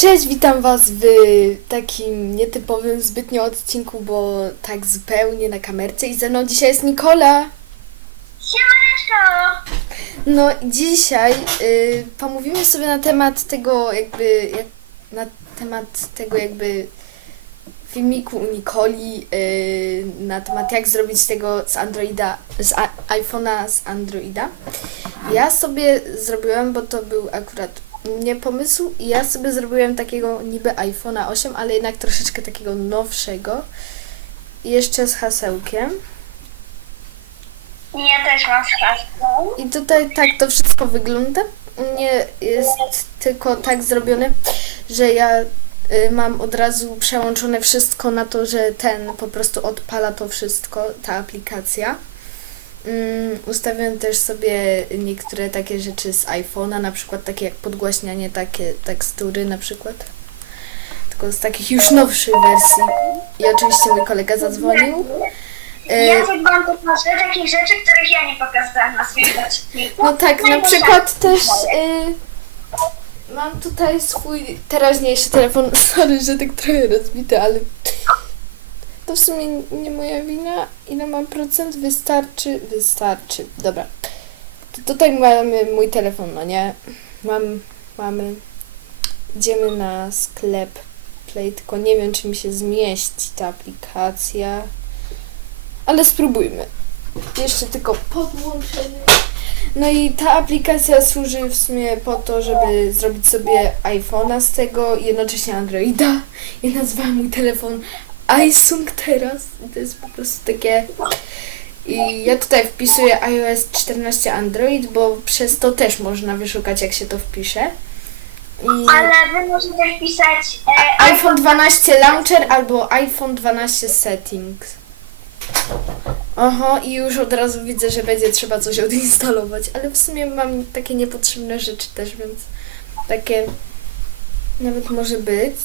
Cześć, witam Was w takim nietypowym zbytnio odcinku, bo tak zupełnie na kamerce i ze mną dzisiaj jest Nikola. Siemaneczko! No i dzisiaj y, pomówimy sobie na temat tego jakby, jak, na temat tego jakby filmiku u Nikoli, y, na temat jak zrobić tego z Androida, z iPhone'a z Androida. Ja sobie zrobiłem, bo to był akurat nie pomysł, i ja sobie zrobiłem takiego niby iPhone'a 8, ale jednak troszeczkę takiego nowszego. Jeszcze z hasełkiem. Ja też mam sprawę. I tutaj tak to wszystko wygląda. U mnie jest tylko tak zrobione, że ja y, mam od razu przełączone wszystko na to, że ten po prostu odpala to wszystko, ta aplikacja. Mm, ustawiam też sobie niektóre takie rzeczy z iPhone'a, na przykład takie jak podgłaśnianie, takie tekstury na przykład. Tylko z takich już nowszych wersji. I oczywiście mój kolega zadzwonił. Y, Ja zadbam też na takich rzeczy, których ja nie pokazałam na swoim odcinku. No tak, na przykład też y, mam tutaj swój teraźniejszy telefon. Sorry, że tak trochę rozbity, ale to w sumie nie moja wina. Ile mam procent? Wystarczy, wystarczy. Dobra. To tutaj mamy mój telefon, no nie? Mam, mamy. Idziemy na sklep Play, tylko nie wiem, czy mi się zmieści ta aplikacja. Ale spróbujmy. Jeszcze tylko podłączenie. No i ta aplikacja służy w sumie po to, żeby zrobić sobie iPhone'a z tego i jednocześnie Androida. Ja nazwałam mój telefon iSung teraz i to jest po prostu takie... I ja tutaj wpisuję iOS 14 Android, bo przez to też można wyszukać jak się to wpisze. I Ale wy możecie wpisać e, iPhone 12 Launcher albo iPhone 12 Settings. Oho, i już od razu widzę, że będzie trzeba coś odinstalować, ale w sumie mam takie niepotrzebne rzeczy też, więc takie nawet może być.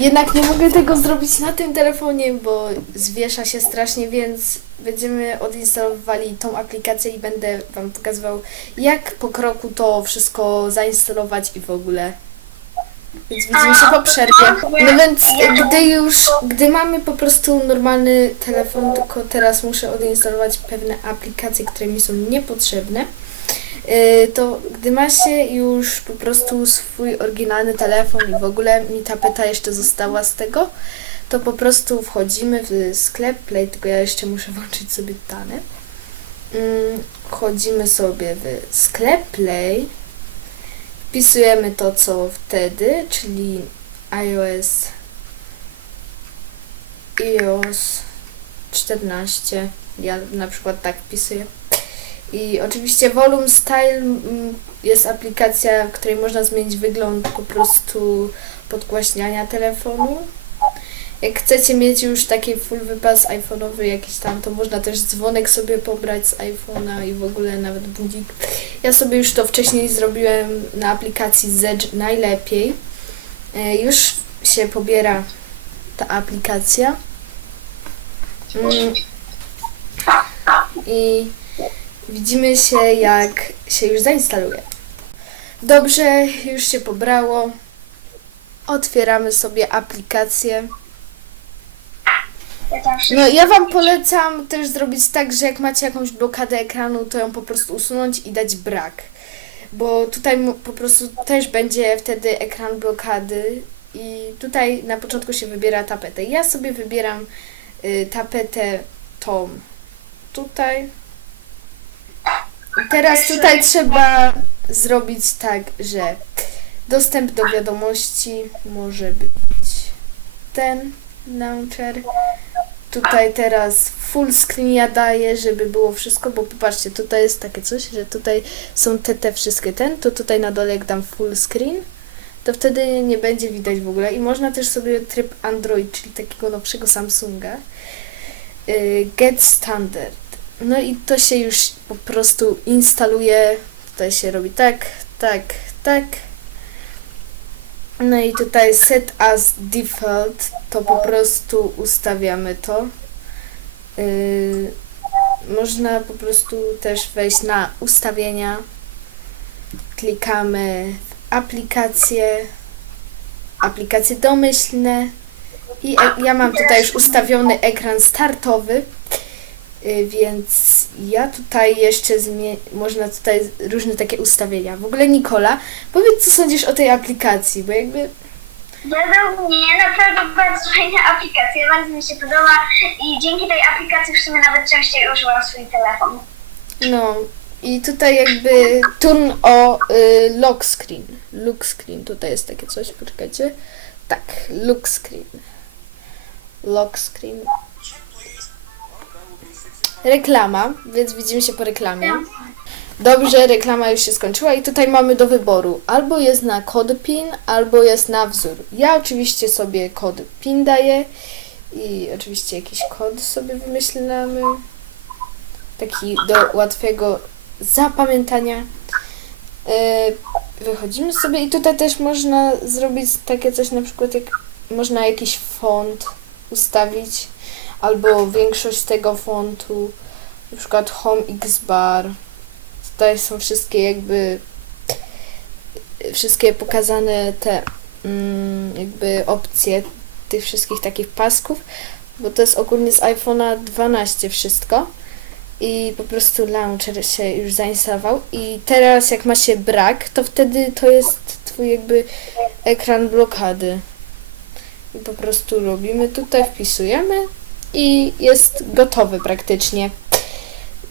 Jednak nie mogę tego zrobić na tym telefonie, bo zwiesza się strasznie, więc będziemy odinstalowali tą aplikację i będę Wam pokazywał, jak po kroku to wszystko zainstalować i w ogóle. Więc widzimy się po przerwie. No więc gdy już, gdy mamy po prostu normalny telefon, tylko teraz muszę odinstalować pewne aplikacje, które mi są niepotrzebne, to gdy ma się już po prostu swój oryginalny telefon i w ogóle mi tapeta jeszcze została z tego, to po prostu wchodzimy w sklep Play, tylko ja jeszcze muszę włączyć sobie dane. Mm, Wchodzimy sobie w sklep Play, wpisujemy to co wtedy, czyli iOS iOS 14. Ja na przykład tak wpisuję. I oczywiście Volume Style mm, jest aplikacja, w której można zmienić wygląd po prostu podgłaśniania telefonu. Jak chcecie mieć już taki full wypas iPhone'owy jakiś tam, to można też dzwonek sobie pobrać z iPhone'a i w ogóle nawet budzik. Ja sobie już to wcześniej zrobiłem na aplikacji Zedge najlepiej. E, Już się pobiera ta aplikacja. Mm. I widzimy się jak się już zainstaluje. Dobrze, już się pobrało. Otwieramy sobie aplikację. No ja Wam polecam też zrobić tak, że jak macie jakąś blokadę ekranu, to ją po prostu usunąć i dać brak. Bo tutaj po prostu też będzie wtedy ekran blokady i tutaj na początku się wybiera tapetę. Ja sobie wybieram y, tapetę tą tutaj. Teraz tutaj trzeba zrobić tak, że dostęp do wiadomości może być ten launcher. Tutaj teraz full screen ja daję, żeby było wszystko, bo popatrzcie, tutaj jest takie coś, że tutaj są te, te wszystkie ten, to tutaj na dole jak dam full screen, to wtedy nie będzie widać w ogóle i można też sobie tryb Android, czyli takiego nowszego Samsunga, yy, get standard. No i to się już po prostu instaluje, tutaj się robi tak, tak, tak, no i tutaj set as default, to po prostu ustawiamy to. Yy, można po prostu też wejść na ustawienia, klikamy w aplikacje, aplikacje domyślne. I e- ja mam tutaj już ustawiony ekran startowy, więc ja tutaj jeszcze można tutaj różne takie ustawienia. W ogóle Nikola, powiedz co sądzisz o tej aplikacji, bo jakby Według mnie naprawdę bardzo fajna aplikacja, bardzo mi się podoba i dzięki tej aplikacji w sumie nawet częściej używam swój telefon. No i tutaj jakby turn o y, lock screen. Look screen, tutaj jest takie coś, poczekajcie. Tak, look screen. Lock screen. Reklama, więc widzimy się po reklamie. Dobrze, reklama już się skończyła i tutaj mamy do wyboru. Albo jest na kod PIN, albo jest na wzór. Ja oczywiście sobie kod PIN daję i oczywiście jakiś kod sobie wymyślamy taki do łatwego zapamiętania. E, Wychodzimy sobie i tutaj też można zrobić takie coś na przykład jak można jakiś font ustawić albo większość tego fontu na przykład Home X Bar. Tutaj są wszystkie jakby wszystkie pokazane te mm, jakby opcje tych wszystkich takich pasków bo to jest ogólnie z iPhone'a 12 wszystko i po prostu launcher się już zainstalował. I teraz jak ma się brak, to wtedy to jest twój jakby ekran blokady. I po prostu robimy tutaj, wpisujemy i jest gotowy praktycznie.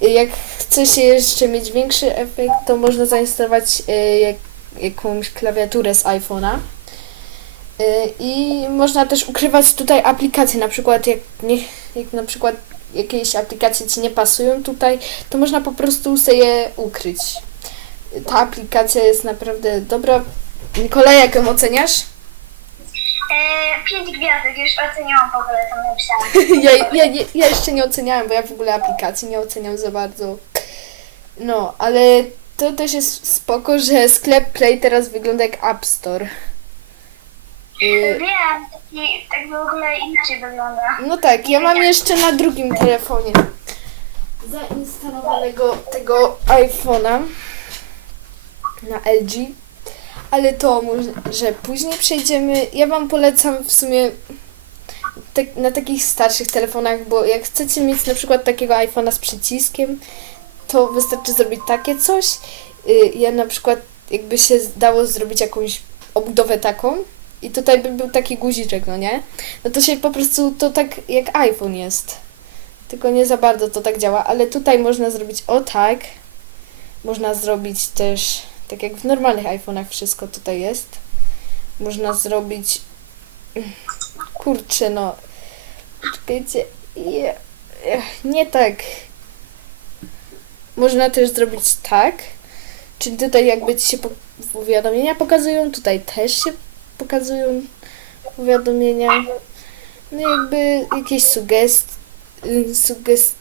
Jak chce się jeszcze mieć większy efekt, to można zainstalować y, jak, jakąś klawiaturę z iPhone'a. Y, I można też ukrywać tutaj aplikacje, na przykład jak, nie, jak na przykład jakieś aplikacje Ci nie pasują tutaj, to można po prostu sobie je ukryć. Ta aplikacja jest naprawdę dobra. Nikola, jak ją oceniasz? E, pięć gwiazdek, już oceniłam w ogóle to napisane. Ja, ja, nie- ja jeszcze nie oceniałem, bo ja w ogóle aplikacji nie oceniam za bardzo. No, ale to też jest spoko, że sklep Play teraz wygląda jak App Store. Y, Wiem, taki, tak w ogóle inaczej wygląda. No tak, ja mam jeszcze na drugim telefonie zainstalowanego tego iPhone'a na LG, ale to może później przejdziemy. Ja Wam polecam w sumie tak, na takich starszych telefonach, bo jak chcecie mieć na przykład takiego iPhone'a z przyciskiem, to wystarczy zrobić takie coś. Y, Ja na przykład jakby się dało zrobić jakąś obudowę taką i tutaj by był taki guziczek, no nie? no to się po prostu to tak jak iPhone jest. Tylko nie za bardzo to tak działa, ale tutaj można zrobić o tak. Można zrobić też tak jak w normalnych iPhone'ach wszystko tutaj jest. Można zrobić kurczę no. Czekajcie. Nie tak. Można też zrobić tak. Czyli tutaj jakby ci się po- powiadomienia pokazują, tutaj też się pokazują powiadomienia. No jakby jakieś sugest... y, Sugestie...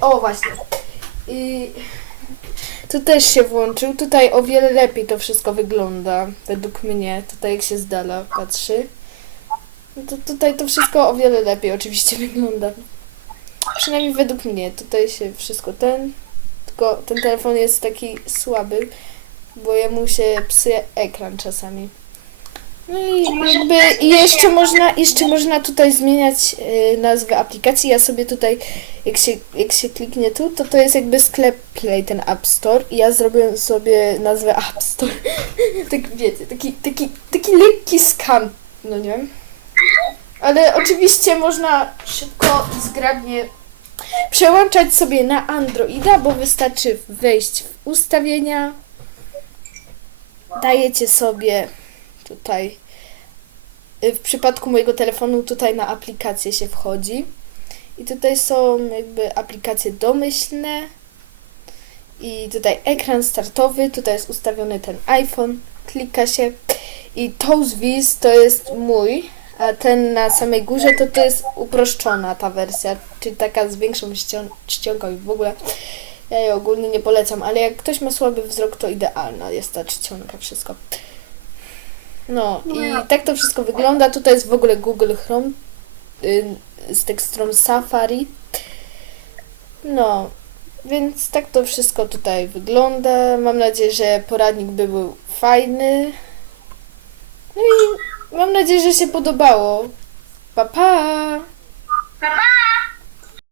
O właśnie. I tu też się włączył. Tutaj o wiele lepiej to wszystko wygląda, według mnie. Tutaj jak się z dala patrzy. No to tutaj to wszystko o wiele lepiej oczywiście wygląda. Przynajmniej według mnie. Tutaj się wszystko ten... Tylko ten telefon jest taki słaby, bo jemu się psuje ekran czasami. No i jakby i jeszcze można, jeszcze można tutaj zmieniać y, nazwę aplikacji. Ja sobie tutaj, jak się, jak się kliknie tu, to to jest jakby sklep Play, ten App Store i ja zrobię sobie nazwę App Store. tak wiecie, taki, taki, taki lekki skan, no nie? Ale oczywiście można szybko, zgrabnie przełączać sobie na Androida, bo wystarczy wejść w ustawienia. Dajecie sobie tutaj y, w przypadku mojego telefonu tutaj na aplikację się wchodzi. I tutaj są jakby aplikacje domyślne. I tutaj ekran startowy, tutaj jest ustawiony ten iPhone, klika się. I ToastViz to jest mój, a ten na samej górze to to jest uproszczona ta wersja, czyli taka z większą ścią- czcionką i w ogóle. Ja jej ogólnie nie polecam, ale jak ktoś ma słaby wzrok, to idealna jest ta czcionka, wszystko. No i tak to wszystko wygląda. Tutaj jest w ogóle Google Chrome y, z teksturą Safari. No Więc tak to wszystko tutaj wygląda. Mam nadzieję, że poradnik by był fajny. No i mam nadzieję, że się podobało. Pa pa!